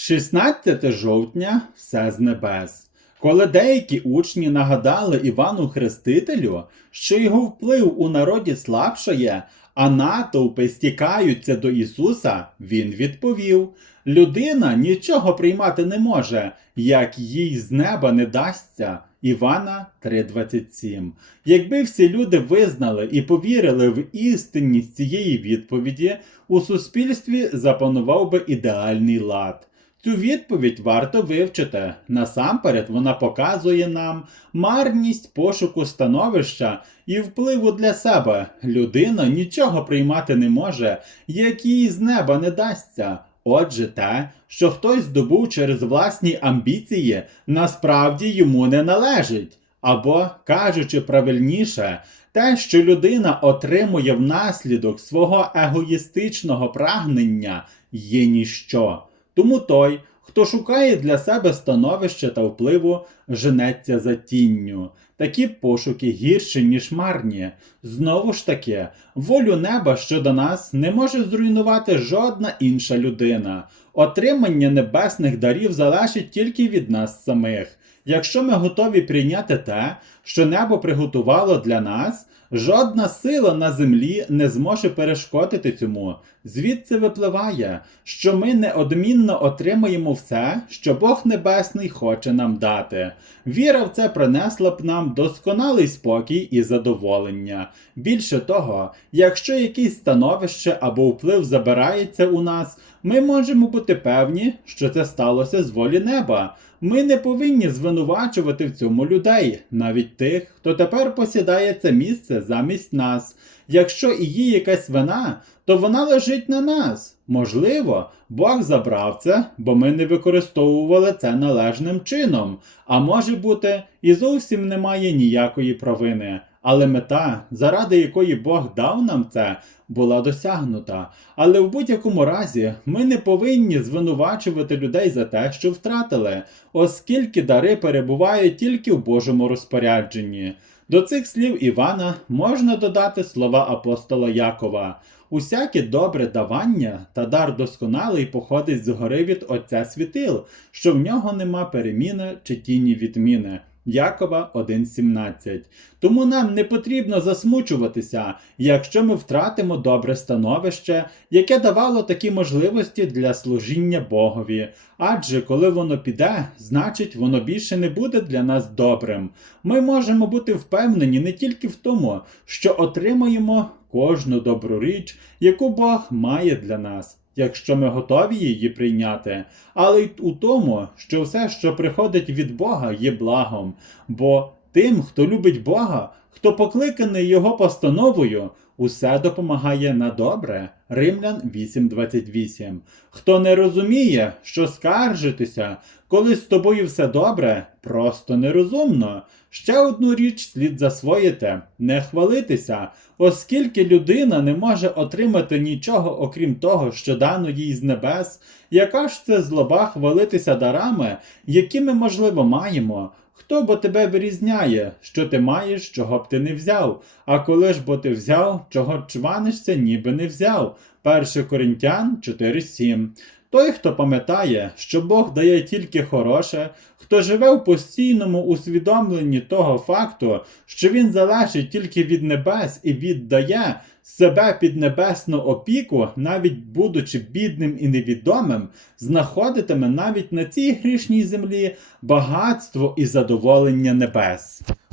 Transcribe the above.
16 жовтня все з небес. Коли деякі учні нагадали Івану Хрестителю, що його вплив у народі слабшає, а натовпи стікаються до Ісуса, він відповів: людина нічого приймати не може, як їй з неба не дасться. Івана 3:27. Якби всі люди визнали і повірили в істинність цієї відповіді, у суспільстві запанував би ідеальний лад. Цю відповідь варто вивчити. Насамперед вона показує нам марність пошуку становища і впливу для себе. Людина нічого приймати не може, як їй з неба не дасться. Отже, те, що хтось здобув через власні амбіції, насправді йому не належить. Або, кажучи правильніше, те, що людина отримує внаслідок свого егоїстичного прагнення, є ніщо. Тому той, хто шукає для себе становище та впливу, женеться за тінню. Такі пошуки гірші, ніж марні. Знову ж таки, волю неба щодо нас не може зруйнувати жодна інша людина. Отримання небесних дарів залежить тільки від нас самих. Якщо ми готові прийняти те, що небо приготувало для нас, жодна сила на землі не зможе перешкодити цьому. Звідси випливає, що ми неодмінно отримаємо все, що Бог Небесний хоче нам дати. Віра в це принесла б нам досконалий спокій і задоволення. Більше того, якщо якесь становище або вплив забирається у нас, ми можемо бути певні, що це сталося з волі неба. Ми не повинні звинувачувати в цьому людей, навіть тих, хто тепер посідає це місце замість нас. Якщо і є якась вина, то вона лежить на нас. Можливо, Бог забрав це, бо ми не використовували це належним чином. А може бути, і зовсім немає ніякої провини. Але мета, заради якої Бог дав нам це, була досягнута. Але в будь-якому разі ми не повинні звинувачувати людей за те, що втратили, оскільки дари перебувають тільки в Божому розпорядженні. До цих слів Івана можна додати слова апостола Якова. Усяке добре давання та дар досконалий походить згори від Отця світил, що в нього нема переміни чи тіні відміни. Якова 1.17. Тому нам не потрібно засмучуватися, якщо ми втратимо добре становище, яке давало такі можливості для служіння Богові. Адже коли воно піде, значить воно більше не буде для нас добрим. Ми можемо бути впевнені не тільки в тому, що отримаємо кожну добру річ, яку Бог має для нас якщо ми готові її прийняти, але й у тому, що все, що приходить від Бога, є благом. Бо тим, хто любить Бога, хто покликаний Його постановою, усе допомагає на добре. Римлян 8.28. Хто не розуміє, що скаржитися, коли з тобою все добре, просто нерозумно. Ще одну річ слід засвоїти не хвалитися, оскільки людина не може отримати нічого, окрім того, що дано їй з небес, яка ж це злоба хвалитися дарами, які ми, можливо, маємо. Хто бо тебе вирізняє, що ти маєш, чого б ти не взяв, а коли ж бо ти взяв, чого чванишся, ніби не взяв. 1 Коринтян 4.7 той, хто пам'ятає, що Бог дає тільки хороше, хто живе в постійному усвідомленні того факту, що він залежить тільки від небес і віддає себе під небесну опіку, навіть будучи бідним і невідомим, знаходитиме навіть на цій грішній землі багатство і задоволення небес.